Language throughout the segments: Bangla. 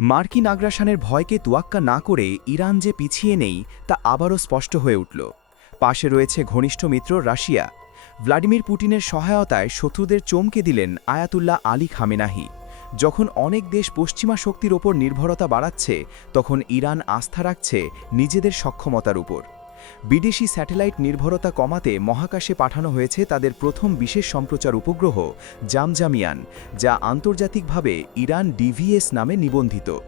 মার্কিন আগ্রাসনের ভয়কে তোয়াক্কা না করে ইরান যে পিছিয়ে নেই তা আবারও স্পষ্ট হয়ে উঠল। পাশে রয়েছে ঘনিষ্ঠ মিত্র রাশিয়া। ভ্লাদিমির পুতিনের সহায়তায় শত্রুদের চমকে দিলেন আয়াতুল্লাহ আলী খামেনাহি। যখন অনেক দেশ পশ্চিমা শক্তির ওপর নির্ভরতা বাড়াচ্ছে, তখন ইরান আস্থা রাখছে নিজেদের সক্ষমতার উপর। বিদেশি স্যাটেলাইট নির্ভরতা কমাতে মহাকাশে পাঠানো হয়েছে তাদের প্রথম বিশেষ সম্প্রচার উপগ্রহ জামজামিয়ান, যা আন্তর্জাতিকভাবে ইরান ডিভিএস নামে নিবন্ধিত।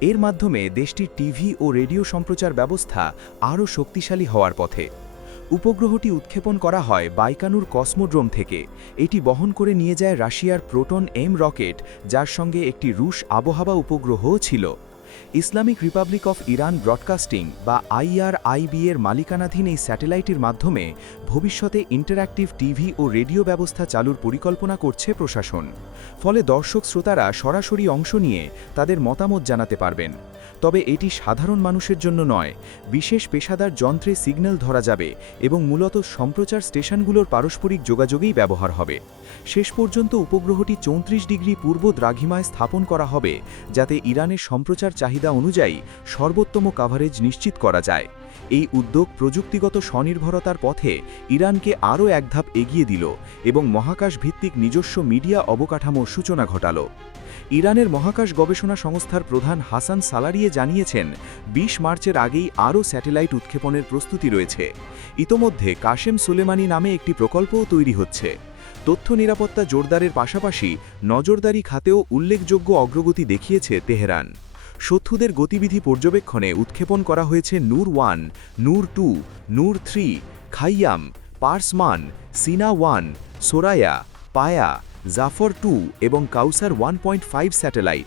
এর মাধ্যমে দেশটির টিভি ও রেডিও সম্প্রচার ব্যবস্থা আরও শক্তিশালী হওয়ার পথে। উপগ্রহটি উৎক্ষেপণ করা হয় বাইকানুর কসমোড্রোম থেকে। এটি বহন করে নিয়ে যায় রাশিয়ার প্রোটন এম রকেট, যার সঙ্গে একটি রুশ আবহাওয়া উপগ্রহও ছিল। Islamic Republic of Iran broadcasting বা IRIB এর মালিকানাধীন এই স্যাটেলাইটের মাধ্যমে ভবিষ্যতে ইন্টারঅ্যাক্টিভ টিভি ও রেডিও ব্যবস্থা চালুর পরিকল্পনা করছে প্রশাসন। ফলে দর্শক শ্রোতারা সরাসরি অংশ নিয়ে তাদের মতামত জানাতে পারবেন। তবে এটি সাধারণ মানুষের জন্য নয়, বিশেষ পেশাদার যন্ত্রে সিগন্যাল ধরা যাবে এবং মূলত সম্প্রচার স্টেশনগুলোর পারস্পরিক যোগাযোগেই ব্যবহার হবে। শেষ পর্যন্ত উপগ্রহটি 34 ডিগ্রি পূর্ব দ্রাঘিমায় স্থাপন করা হবে, যাতে ইরানের সম্প্রচার চাহিদা অনুযায়ী সর্বোত্তম কাভারেজ নিশ্চিত করা যায়। এই উদ্যোগ প্রযুক্তিগত স্বনির্ভরতার পথে ইরানকে আরও এক ধাপ এগিয়ে দিল এবং মহাকাশ ভিত্তিক নিজস্ব মিডিয়া অবকাঠামোর সূচনা ঘটাল। ইরানের মহাকাশ গবেষণা সংস্থার প্রধান হাসান সালারিয়ে জানিয়েছেন, 20 মার্চের আগেই আরও স্যাটেলাইট উৎক্ষেপণের প্রস্তুতি রয়েছে। ইতোমধ্যে কাশেম সুলেমানি নামে একটি প্রকল্পও তৈরি হচ্ছে। তথ্য নিরাপত্তা জোরদারের পাশাপাশি নজরদারি খাতেও উল্লেখযোগ্য অগ্রগতি দেখিয়েছে তেহরান। শত্রুদের গতিবিধি পর্যবেক্ষণে উৎক্ষেপণ করা হয়েছে নূর-1, নূর-2, নূর-3, খাইয়াম, পার্সমান, সিনা-1, সোরায়া, পায়া, জাফর-2 এবং কাউসার 1.5 স্যাটেলাইট।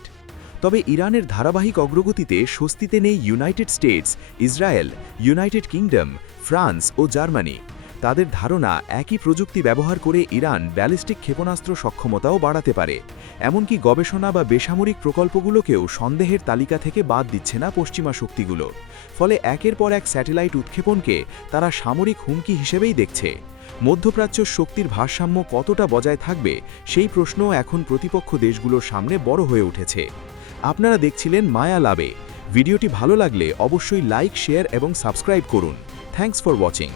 তবে ইরানের ধারাবাহিক অগ্রগতিতে স্বস্তিতে নেই United States, Israel, United Kingdom, France ও জার্মানি। তাদের ধারণা, একই প্রযুক্তি ব্যবহার করে ইরান ব্যালিস্টিক ক্ষেপণাস্ত্র সক্ষমতাও বাড়াতে পারে। এমনকি গবেষণা বা বেসামরিক প্রকল্পগুলোকেও সন্দেহের তালিকা থেকে বাদ দিচ্ছে না পশ্চিমা শক্তিগুলো। ফলে একের পর এক স্যাটেলাইট উৎক্ষেপণকে তারা সামরিক হুমকি হিসেবেই দেখছে। মধ্যপ্রাচ্য শক্তির ভারসাম্য কতটা বজায় থাকবে, সেই প্রশ্নও এখন প্রতিপক্ষ দেশগুলোর সামনে বড় হয়ে উঠেছে। আপনারা দেখছিলেন মায়া লাবে। ভিডিওটি ভালো লাগলে অবশ্যই লাইক, শেয়ার এবং সাবস্ক্রাইব করুন। Thanks for watching.